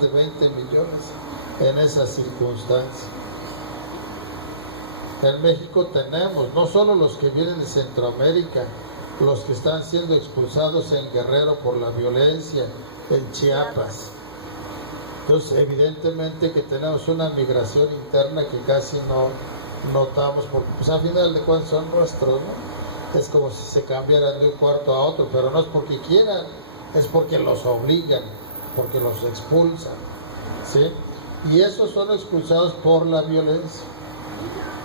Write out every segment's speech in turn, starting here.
de 20 millones en esas circunstancias. En México tenemos no solo los que vienen de Centroamérica, los que están siendo expulsados en Guerrero por la violencia, en Chiapas. Entonces, evidentemente que tenemos una migración interna que casi no notamos, porque pues, a final de cuentas son nuestros, ¿no? Es como si se cambiaran de un cuarto a otro, pero no es porque quieran, es porque los obligan, porque los expulsan, ¿sí? Y esos son expulsados por la violencia.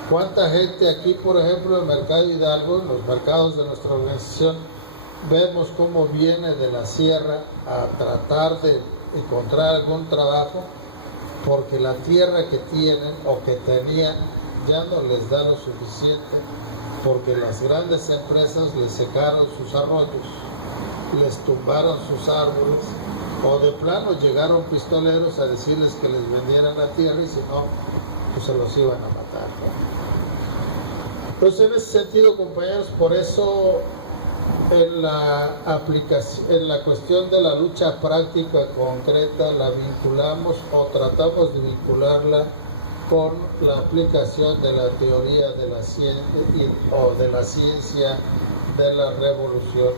¿Cuánta gente aquí, por ejemplo, en Mercado Hidalgo, en los mercados de nuestra organización, vemos cómo viene de la sierra a tratar de encontrar algún trabajo porque la tierra que tienen o que tenían ya no les da lo suficiente, porque las grandes empresas les secaron sus arroyos, les tumbaron sus árboles, o de plano llegaron pistoleros a decirles que les vendieran la tierra y si no, pues se los iban a matar, ¿no? Entonces, en ese sentido, compañeros, por eso en la aplicación, en la cuestión de la lucha práctica concreta, la vinculamos o tratamos de vincularla con la aplicación de la teoría de la ciencia o de la ciencia de la revolución.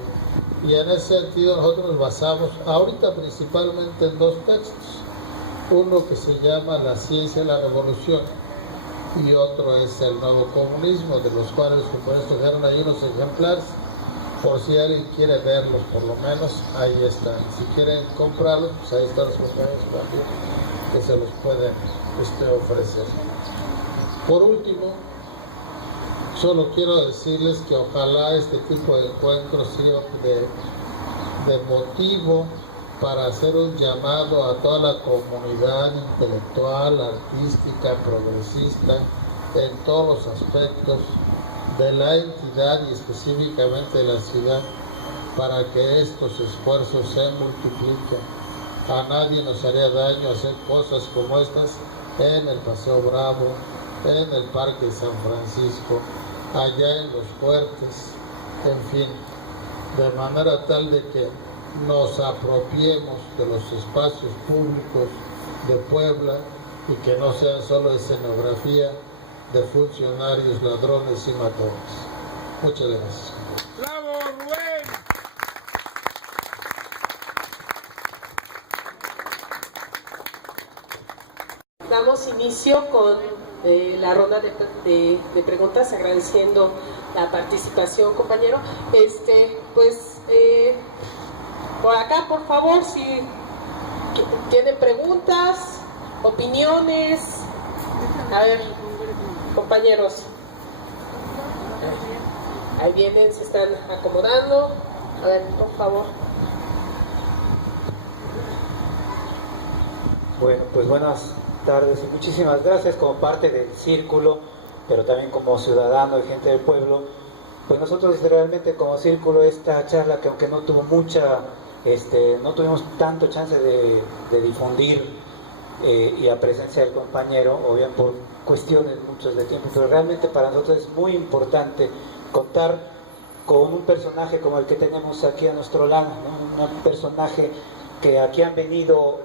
Y en ese sentido nosotros nos basamos ahorita principalmente en dos textos. Uno que se llama La ciencia de la revolución y otro es El nuevo comunismo, de los cuales por esto dejaron ahí unos ejemplares. Por si alguien quiere verlos, por lo menos, ahí están. Si quieren comprarlos, pues ahí están los compañeros también, que se los pueden ofrecer. Por último, solo quiero decirles que ojalá este tipo de encuentros sirva de motivo para hacer un llamado a toda la comunidad intelectual, artística, progresista, en todos los aspectos de la entidad y específicamente de la ciudad, para que estos esfuerzos se multipliquen. A nadie nos haría daño hacer cosas como estas en el Paseo Bravo, en el Parque San Francisco, allá en Los Fuertes, en fin, de manera tal de que nos apropiemos de los espacios públicos de Puebla y que no sean solo escenografía de funcionarios, ladrones y matones. Muchas gracias. ¡Bravo, Rubén! Damos inicio con la ronda de preguntas, agradeciendo la participación, compañero. Por acá, por favor, si tienen preguntas, opiniones. A ver, compañeros, ahí vienen, se están acomodando. A ver, por favor. Bueno, pues buenas tardes y muchísimas gracias como parte del círculo, pero también como ciudadano y gente del pueblo. Pues nosotros realmente como círculo esta charla, que aunque no tuvo no tuvimos tanto chance de difundir y a presencia del compañero, o bien por cuestiones muchos de tiempo, pero realmente para nosotros es muy importante contar con un personaje como el que tenemos aquí a nuestro lado, ¿no? Un personaje que aquí han venido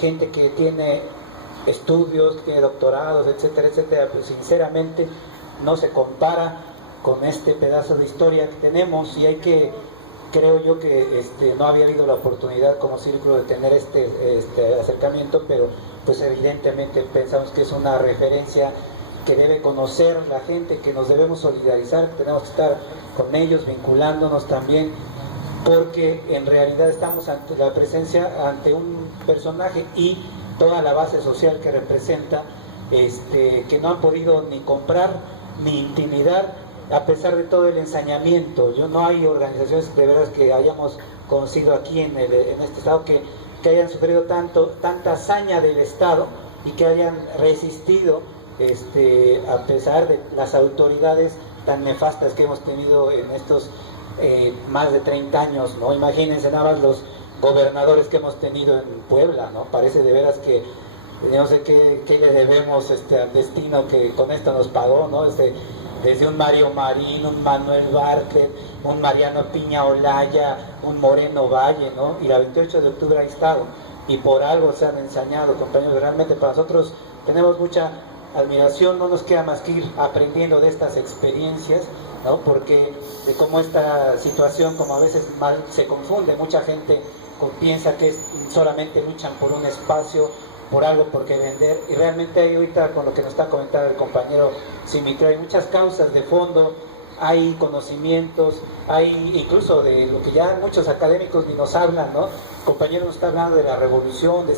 gente que tiene estudios, que tiene doctorados, etcétera, etcétera, pues sinceramente no se compara con este pedazo de historia que tenemos, y creo yo que no había habido la oportunidad como círculo de tener este acercamiento, pero pues evidentemente pensamos que es una referencia que debe conocer la gente, que nos debemos solidarizar, que tenemos que estar con ellos, vinculándonos también, porque en realidad estamos ante la presencia, ante un personaje y toda la base social que representa, que no han podido ni comprar ni intimidar, a pesar de todo el ensañamiento. No hay organizaciones de veras que hayamos conocido aquí en este estado que hayan sufrido tanta hazaña del Estado y que hayan resistido a pesar de las autoridades tan nefastas que hemos tenido en estos más de 30 años, ¿no? Imagínense nada más los gobernadores que hemos tenido en Puebla, ¿no? Parece de veras que no sé qué le debemos al destino que con esto nos pagó, ¿no? Desde un Mario Marín, un Manuel Bartlett, un Mariano Piña Olaya, un Moreno Valle, ¿no? Y la 28 de octubre ha estado. y por algo se han ensañado, compañeros. Realmente para nosotros tenemos mucha admiración, no nos queda más que ir aprendiendo de estas experiencias, ¿no? Porque de cómo esta situación, como a veces mal se confunde, mucha gente piensa que solamente luchan por un espacio, por algo por qué vender, y realmente hay ahorita, con lo que nos está comentando el compañero Simitro, hay muchas causas de fondo, hay conocimientos, hay incluso de lo que ya muchos académicos ni nos hablan, ¿no? El compañero nos está hablando de la revolución, de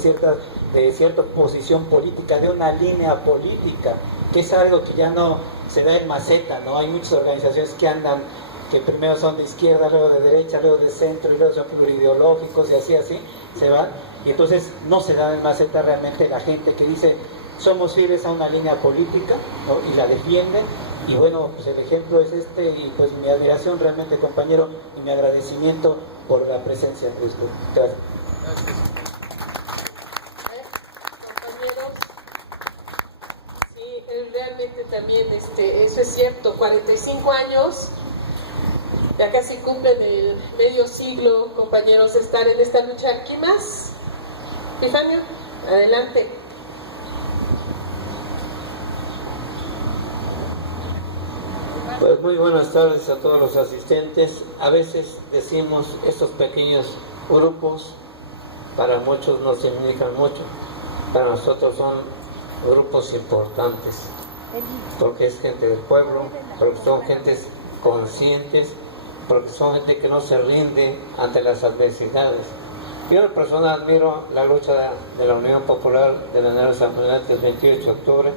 cierta posición política, de una línea política, que es algo que ya no se da en maceta, ¿no? Hay muchas organizaciones que andan, que primero son de izquierda, luego de derecha, luego de centro, y luego son plurideológicos, y así se van, y entonces no se da en maceta realmente la gente que dice somos fieles a una línea política, ¿no? Y la defienden. Y bueno, pues el ejemplo es este, y pues mi admiración realmente, compañero, y mi agradecimiento por la presencia de usted. Gracias. Compañeros, sí, realmente también eso es cierto, 45 años, ya casi cumplen el medio siglo, compañeros, estar en esta lucha. ¿Quién más? Epifanio, adelante. Pues muy buenas tardes a todos los asistentes. A veces decimos estos pequeños grupos, para muchos no significan mucho, para nosotros son grupos importantes, porque es gente del pueblo, porque son gentes conscientes, porque son gente que no se rinde ante las adversidades. Yo en persona admiro la lucha de la Unión Popular de Venderos Ambulantes el 28 de octubre,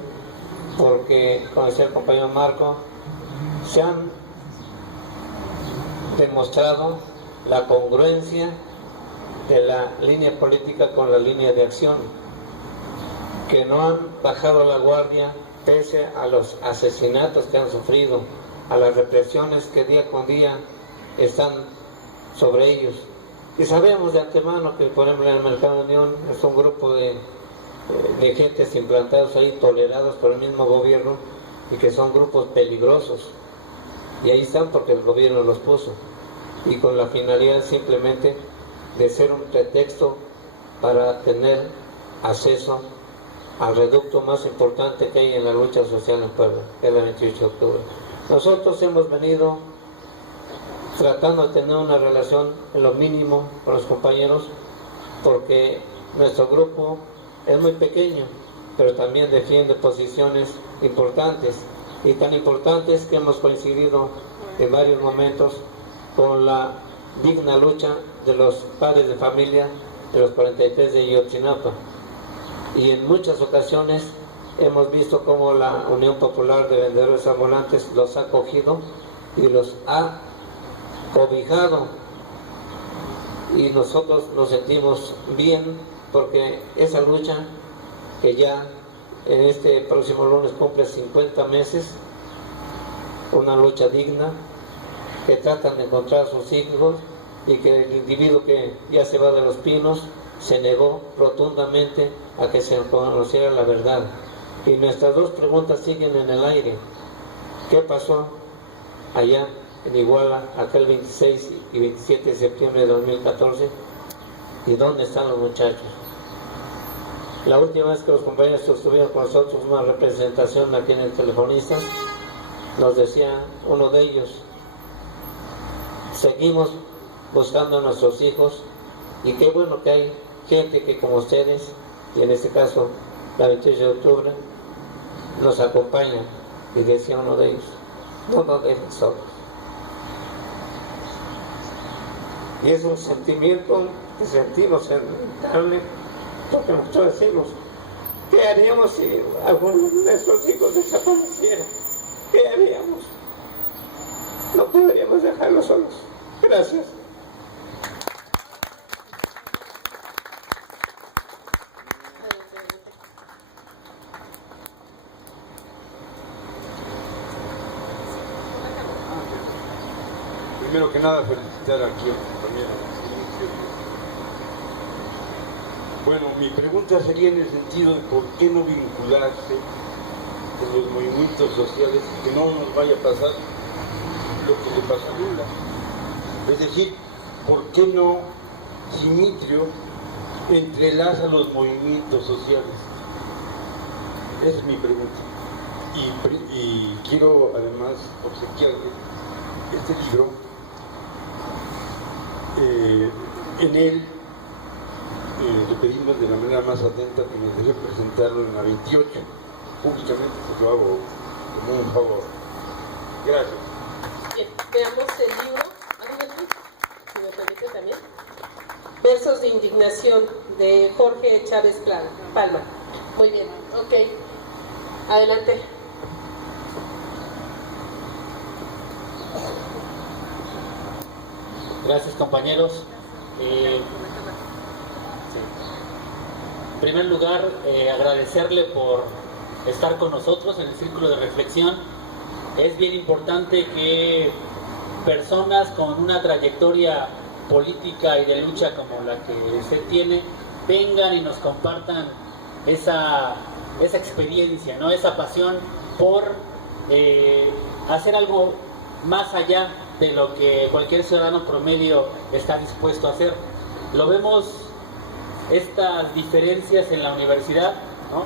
porque, como decía el compañero Marco, se han demostrado la congruencia de la línea política con la línea de acción, que no han bajado la guardia pese a los asesinatos que han sufrido, a las represiones que día con día están sobre ellos. Y sabemos de antemano que, por ejemplo, en el Mercado de Unión es un grupo de gentes implantados ahí, tolerados por el mismo gobierno, y que son grupos peligrosos. Y ahí están porque el gobierno los puso, y con la finalidad simplemente de ser un pretexto para tener acceso al reducto más importante que hay en la lucha social en Puebla, que es el 28 de octubre. Nosotros hemos venido tratando de tener una relación en lo mínimo con los compañeros, porque nuestro grupo es muy pequeño, pero también defiende posiciones importantes, y tan importantes que hemos coincidido en varios momentos con la digna lucha de los padres de familia de los 43 de Ayotzinapa, y en muchas ocasiones hemos visto cómo la Unión Popular de Vendedores Ambulantes los ha acogido y los ha cobijado, y nosotros nos sentimos bien porque esa lucha, que ya en este próximo lunes cumple 50 meses, una lucha digna, que tratan de encontrar a sus hijos, y que el individuo que ya se va de Los Pinos se negó rotundamente a que se conociera la verdad. Y nuestras dos preguntas siguen en el aire. ¿Qué pasó allá en Iguala aquel 26 y 27 de septiembre de 2014? ¿Y dónde están los muchachos? La última vez que los compañeros estuvieron con nosotros, una representación aquí en el Telefonistas, nos decía uno de ellos: seguimos buscando a nuestros hijos, y qué bueno que hay gente que, como ustedes, y en este caso la 28 de octubre, nos acompaña. Y decía uno de ellos: no nos dejen solos. Y es un sentimiento que sentimos en carne, porque nosotros decimos: ¿qué haríamos si alguno de nuestros hijos desapareciera? ¿Qué haríamos? No podríamos dejarlos solos. Gracias. Primero que nada, felicitar aquí a mi compañera. Bueno, mi pregunta sería en el sentido de por qué no vincularse con los movimientos sociales, que no nos vaya a pasar lo que le pasó a Lula. Es decir, ¿por qué no Simitrio entrelaza los movimientos sociales? Esa es mi pregunta. Y quiero además obsequiarle este libro. En él le pedimos de la manera más atenta que nos deje presentarlo en la 28, públicamente, se lo hago como un favor. Gracias. Bien, veamos el libro. Si me permite también. Versos de indignación, de Jorge Chávez Palma. Muy bien, ok. Adelante. Gracias, compañeros. En primer lugar, agradecerle por estar con nosotros en el Círculo de Reflexión. Es bien importante que personas con una trayectoria política y de lucha como la que usted tiene vengan y nos compartan esa experiencia, ¿no? Esa pasión por hacer algo más allá de lo que cualquier ciudadano promedio está dispuesto a hacer. Lo vemos estas diferencias en la universidad, ¿no?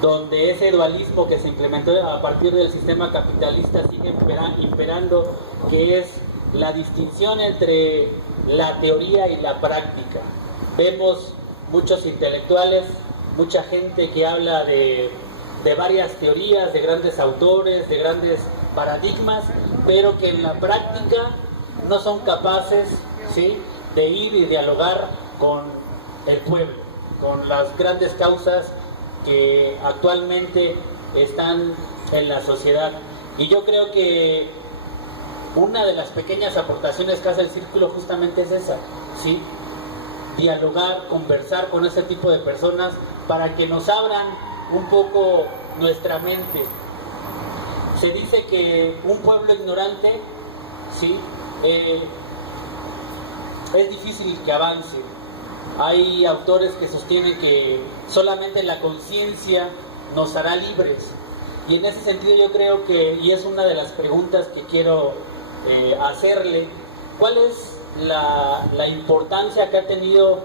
Donde ese dualismo que se implementó a partir del sistema capitalista sigue imperando, que es la distinción entre la teoría y la práctica. Vemos muchos intelectuales, mucha gente que habla de varias teorías, de grandes autores, de grandes paradigmas, pero que en la práctica no son capaces, ¿sí?, de ir y dialogar con el pueblo, con las grandes causas que actualmente están en la sociedad. Y yo creo que una de las pequeñas aportaciones que hace el Círculo justamente es esa, ¿sí?, dialogar, conversar con ese tipo de personas para que nos abran un poco nuestra mente. Se dice que un pueblo ignorante, ¿sí?, es difícil que avance. Hay autores que sostienen que solamente la conciencia nos hará libres. Y en ese sentido yo creo que, y es una de las preguntas que quiero hacerle, ¿cuál es la importancia que ha tenido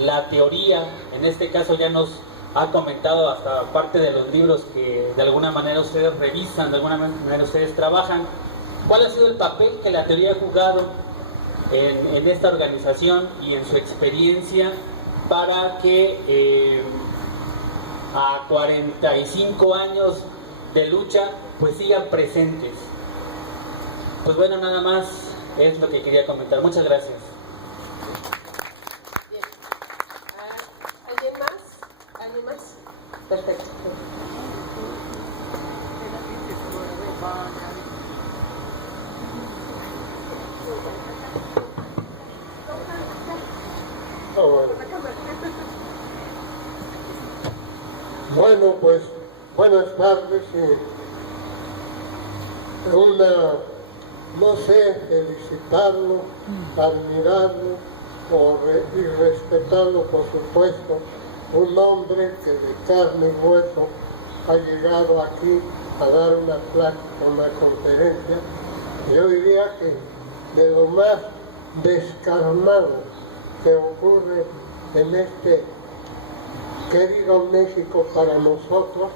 la teoría? En este caso ya nos ha comentado hasta parte de los libros que de alguna manera ustedes revisan, de alguna manera ustedes trabajan. ¿Cuál ha sido el papel que la teoría ha jugado en esta organización y en su experiencia para que a 45 años de lucha pues sigan presentes? Pues bueno, nada más es lo que quería comentar. Muchas gracias. Bien. ¿Alguien más? ¿Alguien más? Perfecto. Bueno, pues buenas tardes no sé, felicitarlo, admirarlo y respetarlo, por supuesto, un hombre que de carne y hueso ha llegado aquí a dar una plática, una conferencia. Yo diría que de lo más descarnado que ocurre en este querido México para nosotros,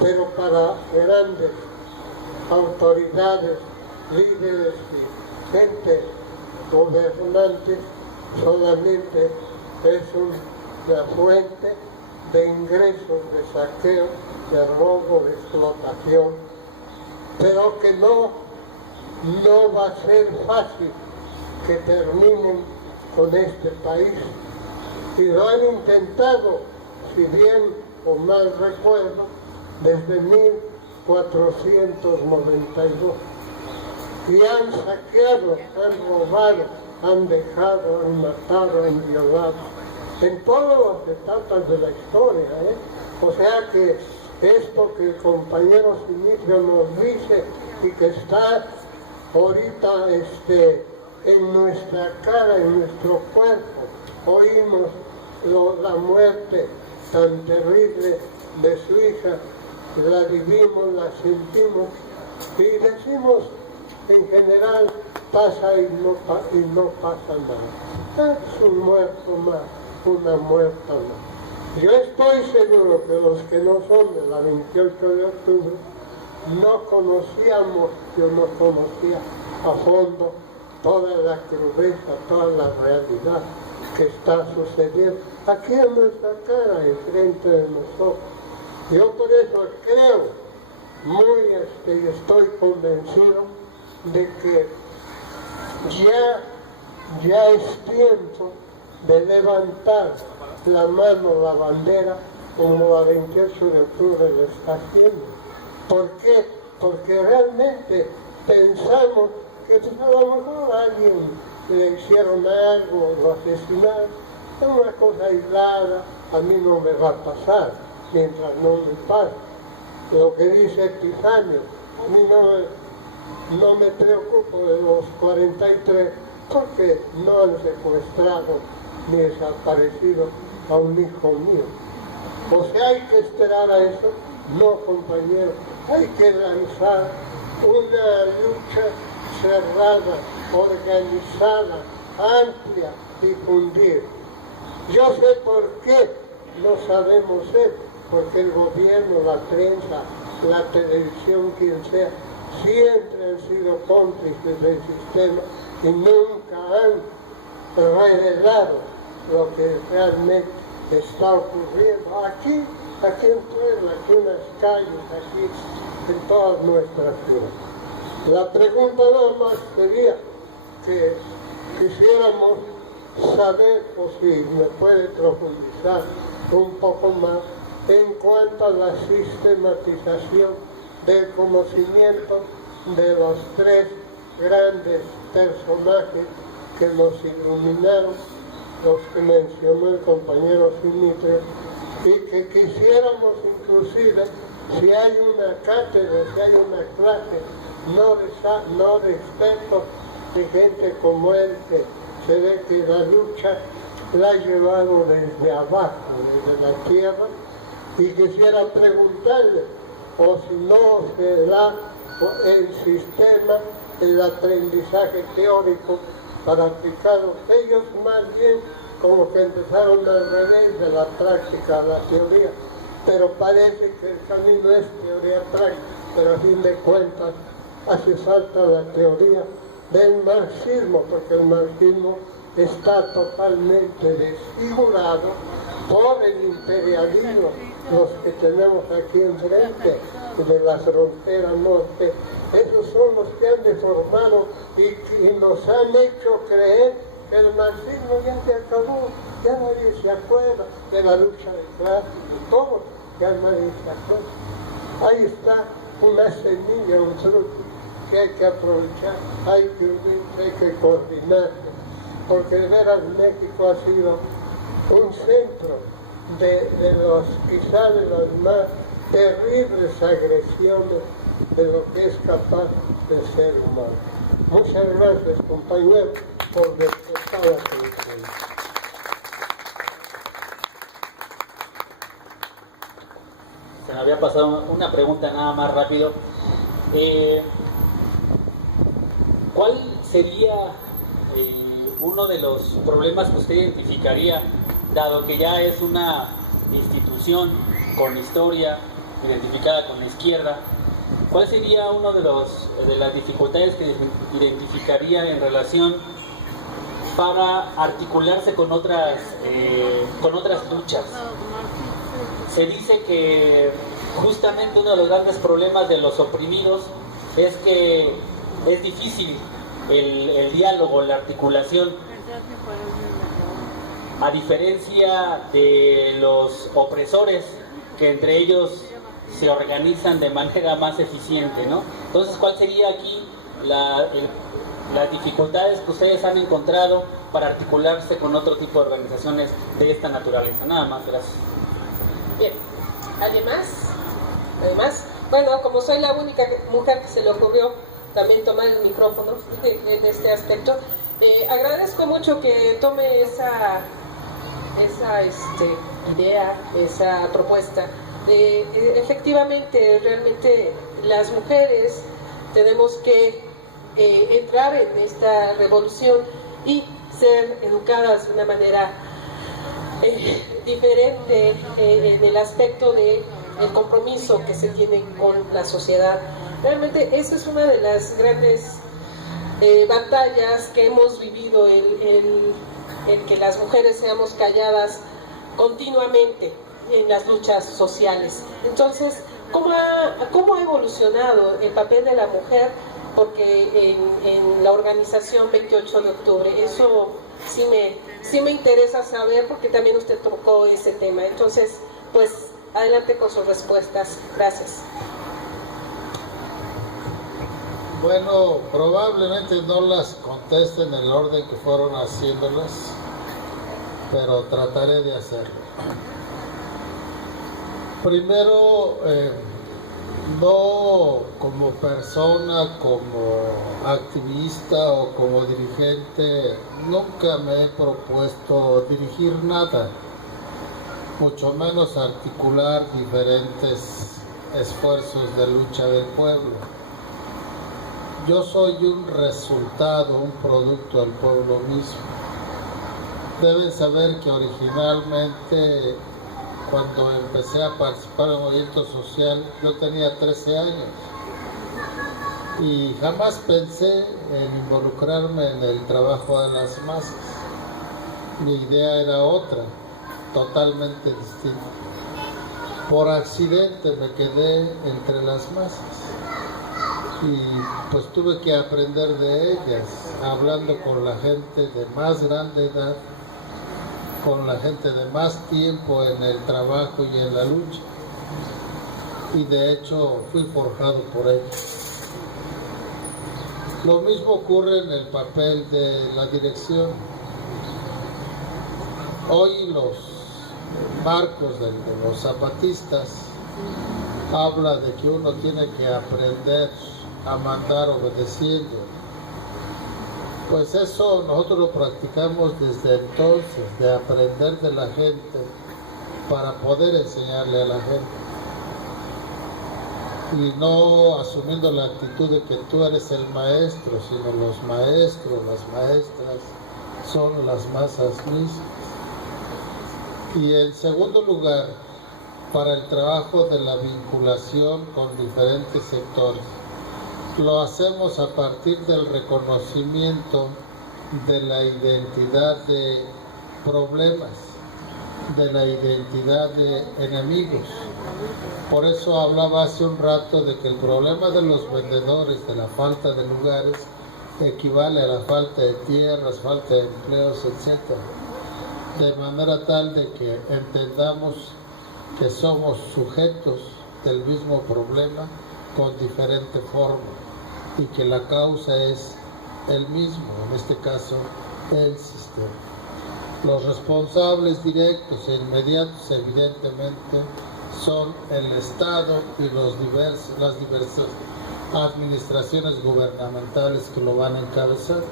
pero para grandes autoridades, líderes y gente gobernante, solamente es una fuente de ingresos, de saqueo, de robo, de explotación, pero que no va a ser fácil que terminen con este país. Y lo han intentado, si bien o mal recuerdo, desde 1492. Y han saqueado, han robado, han dejado, han matado, han violado. En todas las etapas de la historia, O sea que esto que el compañero Simicio nos dice y que está ahorita en nuestra cara, en nuestro cuerpo, oímos la muerte tan terrible de su hija, la vivimos, la sentimos y decimos en general pasa y no pasa nada. Es un muerto más. una muerta más. Yo estoy seguro que los que no son de la 28 de octubre no conocíamos, yo no conocía a fondo toda la crudeza, toda la realidad que está sucediendo aquí en nuestra cara, enfrente de nosotros. Yo por eso creo, estoy convencido de que ya es tiempo de levantar la mano, la bandera, como la 28 de octubre lo está haciendo. ¿Por qué? Porque realmente pensamos que a lo mejor a alguien le hicieron algo, lo asesinaron, es una cosa aislada, a mí no me va a pasar, mientras no me pase. Lo que dice Epifanio, a mí no me preocupo de los 43 porque no han secuestrado ni desaparecido a un hijo mío. O sea, hay que esperar a eso. No, compañero, hay que lanzar una lucha cerrada, organizada, amplia, difundir. Yo sé por qué no sabemos ser, porque el gobierno, la prensa, la televisión, quien sea, siempre han sido cómplices del sistema y nunca han revelado lo que realmente está ocurriendo aquí en Puebla, aquí en las calles, aquí en todas nuestras ciudades. La pregunta nada más sería que quisiéramos saber, o si me puede profundizar un poco más, en cuanto a la sistematización del conocimiento de los tres grandes personajes que nos iluminaron, los que mencionó el compañero Simitrio, y que quisiéramos inclusive, si hay una cátedra, si hay una clase, no de expertos, de gente como él, que se ve que la lucha la ha llevado desde abajo, desde la tierra, y quisiera preguntarle, o si no se da el sistema, el aprendizaje teórico para aplicarlo. Ellos más bien como que empezaron al revés de la práctica a la teoría, pero parece que el camino es teoría práctica, pero a fin de cuentas hace falta la teoría del marxismo, porque el marxismo está totalmente desfigurado por el imperialismo, los que tenemos aquí enfrente de la frontera norte. Esos son los que han deformado y nos han hecho creer que el marxismo ya se acabó, ya nadie se acuerda de la lucha de clases, de todo, ya nadie se acuerda. Ahí está una semilla, un fruto que hay que aprovechar, hay que unirse, hay que coordinarse, porque de veras México ha sido un centro de los, quizás de las más terribles agresiones de lo que es capaz de ser humano. Muchas gracias, compañeros, por despertar la atención. Se me había pasado una pregunta nada más rápido. ¿Cuál sería uno de los problemas que usted identificaría, dado que ya es una institución con historia, identificada con la izquierda? ¿Cuál sería uno de las dificultades que identificaría en relación para articularse con otras luchas? Se dice que justamente uno de los grandes problemas de los oprimidos es que es difícil el diálogo, la articulación, a diferencia de los opresores, que entre ellos se organizan de manera más eficiente, ¿no? Entonces, ¿cuál sería aquí las dificultades que ustedes han encontrado para articularse con otro tipo de organizaciones de esta naturaleza? Nada más, gracias. Bien, además, bueno, como soy la única mujer que se le ocurrió también tomar el micrófono en este aspecto, agradezco mucho que tome esa idea, esa propuesta. Efectivamente, realmente las mujeres tenemos que entrar en esta revolución y ser educadas de una manera diferente en el aspecto de el compromiso que se tiene con la sociedad. Realmente esa es una de las grandes batallas que hemos vivido, el que las mujeres seamos calladas continuamente en las luchas sociales. Entonces, ¿cómo ha evolucionado el papel de la mujer? Porque en la organización 28 de octubre, eso sí me interesa saber, porque también usted tocó ese tema. Entonces, pues, adelante con sus respuestas. Gracias. Bueno, probablemente no las conteste en el orden que fueron haciéndolas, pero trataré de hacerlo. Primero, no como persona, como activista o como dirigente, nunca me he propuesto dirigir nada, mucho menos articular diferentes esfuerzos de lucha del pueblo. Yo soy un resultado, un producto del pueblo mismo. Deben saber que originalmente, cuando empecé a participar en el movimiento social, yo tenía 13 años y jamás pensé en involucrarme en el trabajo de las masas. Mi idea era otra, totalmente distinta. Por accidente me quedé entre las masas y pues tuve que aprender de ellas, hablando con la gente de más grande edad, con la gente de más tiempo en el trabajo y en la lucha, y de hecho fui forjado por ellos. Lo mismo ocurre en el papel de la dirección. Hoy los marcos de los zapatistas habla de que uno tiene que aprender a mandar obedeciendo. Pues eso nosotros lo practicamos desde entonces, de aprender de la gente para poder enseñarle a la gente. Y no asumiendo la actitud de que tú eres el maestro, sino los maestros, las maestras son las masas mismas. Y en segundo lugar, para el trabajo de la vinculación con diferentes sectores. Lo hacemos a partir del reconocimiento de la identidad de problemas, de la identidad de enemigos. Por eso hablaba hace un rato de que el problema de los vendedores, de la falta de lugares, equivale a la falta de tierras, falta de empleos, etc. De manera tal de que entendamos que somos sujetos del mismo problema con diferente forma y que la causa es el mismo, en este caso el sistema. Los responsables directos e inmediatos evidentemente son el Estado y las diversas administraciones gubernamentales que lo van a encabezar.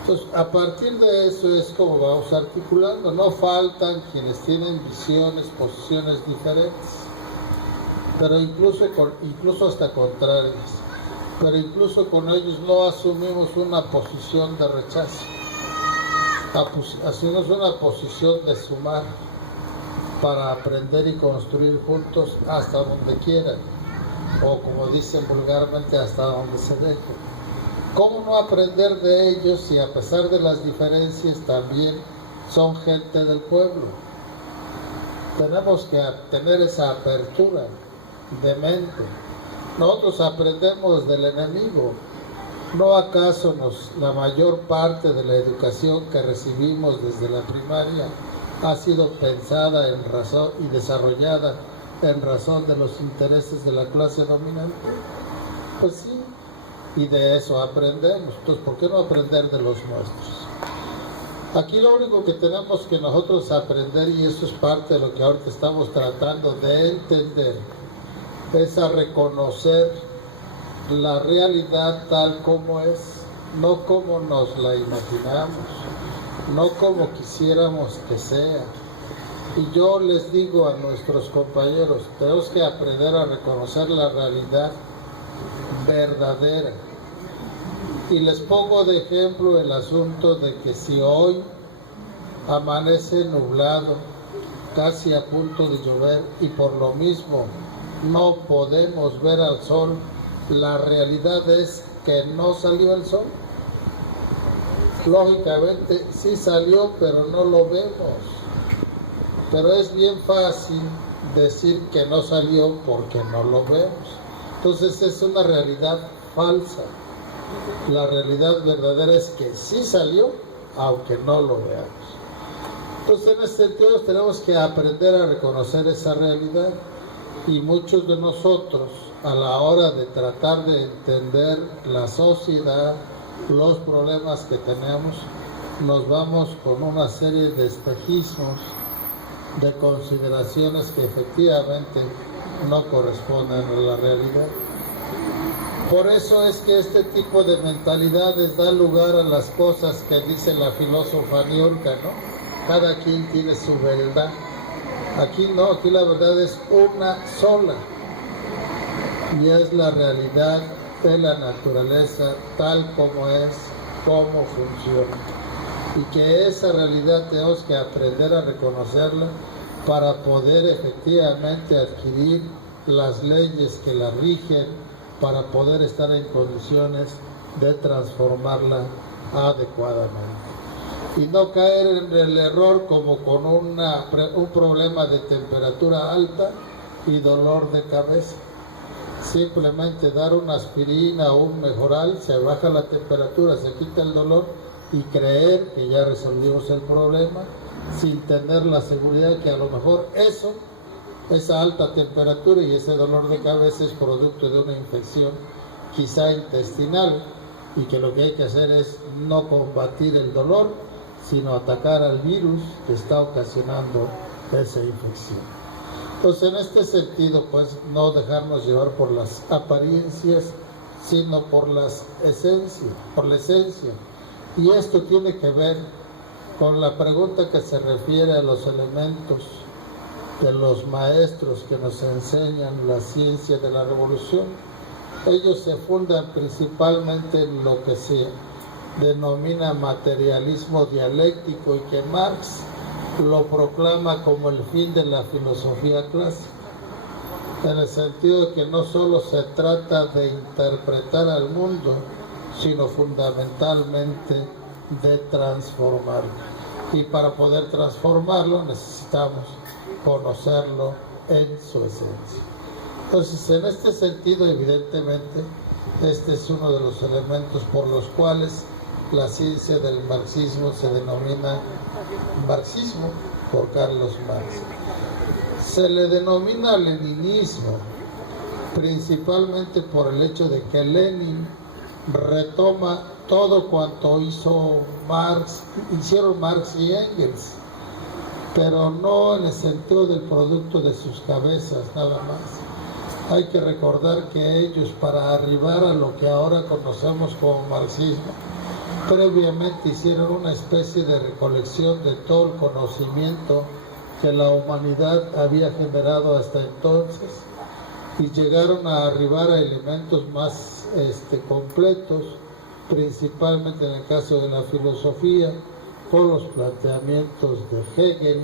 Entonces, a partir de eso es como vamos articulando. No faltan quienes tienen visiones, posiciones diferentes, pero incluso hasta contrarias. Pero incluso con ellos no asumimos una posición de rechazo, asumimos una posición de sumar para aprender y construir juntos hasta donde quieran, o como dicen vulgarmente, hasta donde se dejen. ¿Cómo no aprender de ellos si a pesar de las diferencias también son gente del pueblo? Tenemos que tener esa apertura de mente. Nosotros aprendemos del enemigo. ¿No acaso la mayor parte de la educación que recibimos desde la primaria ha sido pensada en razón y desarrollada en razón de los intereses de la clase dominante? Pues sí, y de eso aprendemos. Entonces, ¿por qué no aprender de los nuestros? Aquí lo único que tenemos que nosotros aprender, y eso es parte de lo que ahorita estamos tratando de entender, es a reconocer la realidad tal como es, no como nos la imaginamos, no como quisiéramos que sea. Y yo les digo a nuestros compañeros, tenemos que aprender a reconocer la realidad verdadera. Y les pongo de ejemplo el asunto de que si hoy amanece nublado, casi a punto de llover, y por lo mismo no podemos ver al sol, la realidad es que no salió el sol. Lógicamente sí salió, pero no lo vemos. Pero es bien fácil decir que no salió porque no lo vemos. Entonces es una realidad falsa. La realidad verdadera es que sí salió, aunque no lo veamos. Entonces en ese sentido tenemos que aprender a reconocer esa realidad, y muchos de nosotros a la hora de tratar de entender la sociedad, los problemas que tenemos, nos vamos con una serie de espejismos, de consideraciones que efectivamente no corresponden a la realidad. Por eso es que este tipo de mentalidades da lugar a las cosas que dice la filósofa Niurka, ¿no? Cada quien tiene su verdad. Aquí no, aquí la verdad es una sola, y es la realidad de la naturaleza tal como es, cómo funciona, y que esa realidad tenemos que aprender a reconocerla para poder efectivamente adquirir las leyes que la rigen, para poder estar en condiciones de transformarla adecuadamente y no caer en el error como con un problema de temperatura alta y dolor de cabeza. Simplemente dar una aspirina o un mejoral, se baja la temperatura, se quita el dolor, y creer que ya resolvimos el problema sin tener la seguridad que a lo mejor esa alta temperatura y ese dolor de cabeza es producto de una infección quizá intestinal, y que lo que hay que hacer es no combatir el dolor, sino atacar al virus que está ocasionando esa infección. Entonces, en este sentido, pues, no dejarnos llevar por las apariencias, sino por la esencia. Y esto tiene que ver con la pregunta que se refiere a los elementos de los maestros que nos enseñan la ciencia de la revolución. Ellos se fundan principalmente en lo que se denomina materialismo dialéctico, y que Marx lo proclama como el fin de la filosofía clásica, en el sentido de que no solo se trata de interpretar al mundo, sino fundamentalmente de transformarlo. Y para poder transformarlo necesitamos conocerlo en su esencia. Entonces, en este sentido, evidentemente, este es uno de los elementos por los cuales la ciencia del marxismo se denomina marxismo por Carlos Marx. Se le denomina leninismo principalmente por el hecho de que Lenin retoma todo cuanto hicieron Marx y Engels, pero no en el sentido del producto de sus cabezas nada más. Hay que recordar que ellos, para arribar a lo que ahora conocemos como marxismo, previamente hicieron una especie de recolección de todo el conocimiento que la humanidad había generado hasta entonces, y llegaron a arribar a elementos más completos, principalmente en el caso de la filosofía, con los planteamientos de Hegel,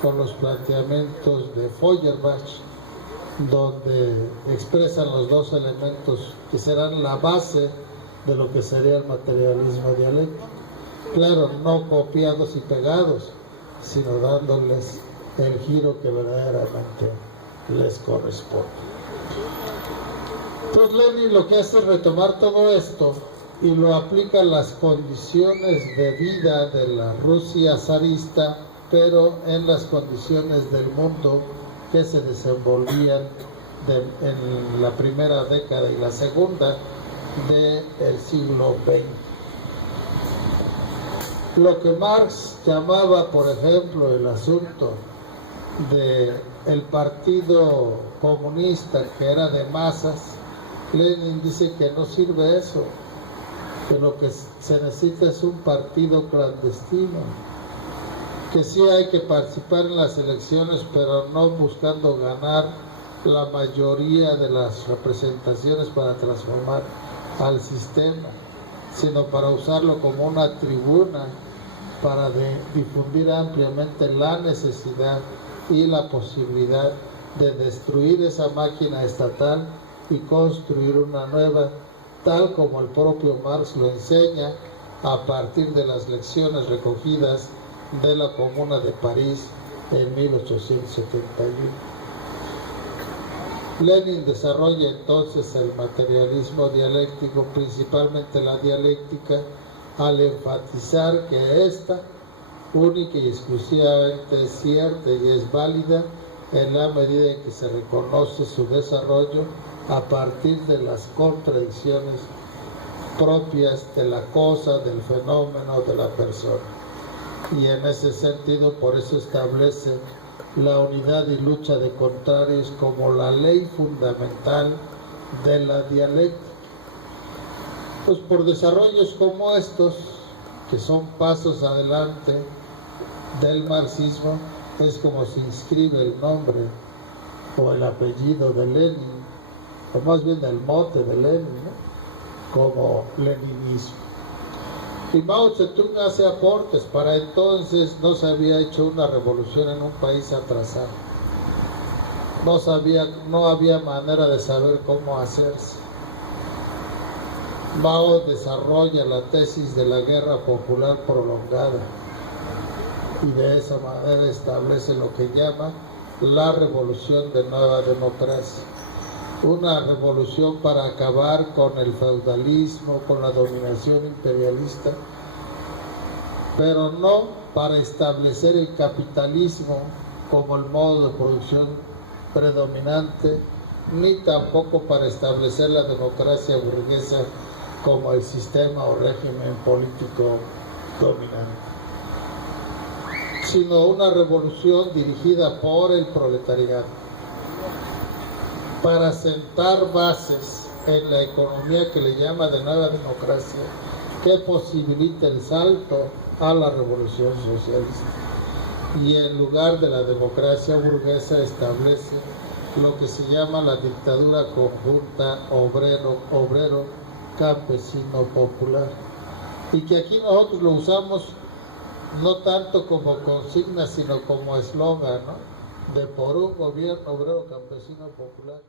con los planteamientos de Feuerbach, donde expresan los dos elementos que serán la base de lo que sería el materialismo dialéctico. Claro, no copiados y pegados, sino dándoles el giro que verdaderamente les corresponde. Entonces Lenin lo que hace es retomar todo esto y lo aplica a las condiciones de vida de la Rusia zarista, pero en las condiciones del mundo que se desenvolvían en la primera década y la segunda del siglo XX. Lo que Marx llamaba, por ejemplo, el asunto del Partido Comunista, que era de masas, Lenin dice que no sirve eso, que lo que se necesita es un partido clandestino, que sí hay que participar en las elecciones, pero no buscando ganar la mayoría de las representaciones para transformar al sistema, sino para usarlo como una tribuna para difundir ampliamente la necesidad y la posibilidad de destruir esa máquina estatal y construir una nueva, tal como el propio Marx lo enseña a partir de las lecciones recogidas de la Comuna de París en 1871. Lenin desarrolla entonces el materialismo dialéctico, principalmente la dialéctica, al enfatizar que esta única y exclusivamente es cierta y es válida en la medida en que se reconoce su desarrollo a partir de las contradicciones propias de la cosa, del fenómeno, de la persona. Y en ese sentido, por eso establece la unidad y lucha de contrarios como la ley fundamental de la dialéctica. Pues por desarrollos como estos, que son pasos adelante del marxismo, es como se inscribe el nombre o el apellido de Lenin, o más bien el mote de Lenin, ¿no? Como leninismo. Y Mao Zedong hace aportes. Para entonces no se había hecho una revolución en un país atrasado. No había manera de saber cómo hacerse. Mao desarrolla la tesis de la guerra popular prolongada y de esa manera establece lo que llama la revolución de nueva democracia. Una revolución para acabar con el feudalismo, con la dominación imperialista, pero no para establecer el capitalismo como el modo de producción predominante, ni tampoco para establecer la democracia burguesa como el sistema o régimen político dominante, sino una revolución dirigida por el proletariado, para sentar bases en la economía que le llama de nueva democracia, que posibilite el salto a la revolución socialista. Y en lugar de la democracia burguesa establece lo que se llama la dictadura conjunta obrero campesino popular. Y que aquí nosotros lo usamos no tanto como consigna, sino como eslogan, ¿no? De por un gobierno obrero campesino popular.